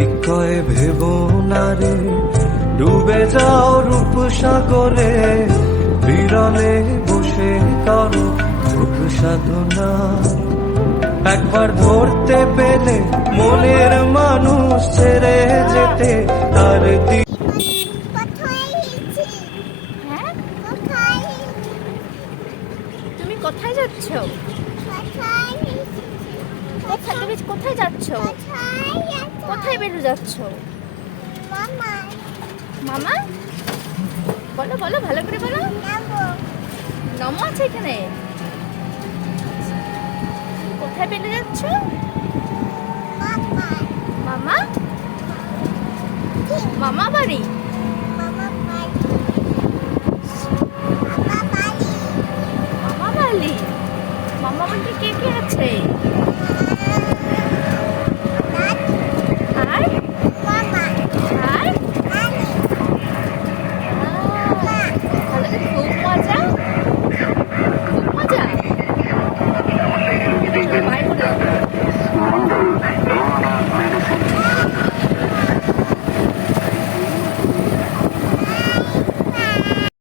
ঠিক কয়ে ভেব না রে, ডুবে যাও রূপ সাগরে, বিরলে বসে করো সুখ সাধনা। একবার ধরতে পেলে মনের মানুষ ছেড়ে যেতে তার হ্যাঁ, তুমি কোথায় যাচ্ছ? তুমি কোথায় যাচ্ছ? কোথায় বেরো যাচ্ছ? মামা বলো বলো, ভালো করে বলো। নমো আছে এখানে। কোথায় বেরো যাচ্ছ? মামা মামা বাড়ি। মামা বাড়ি, মামা বাড়িতে কে কে আছে?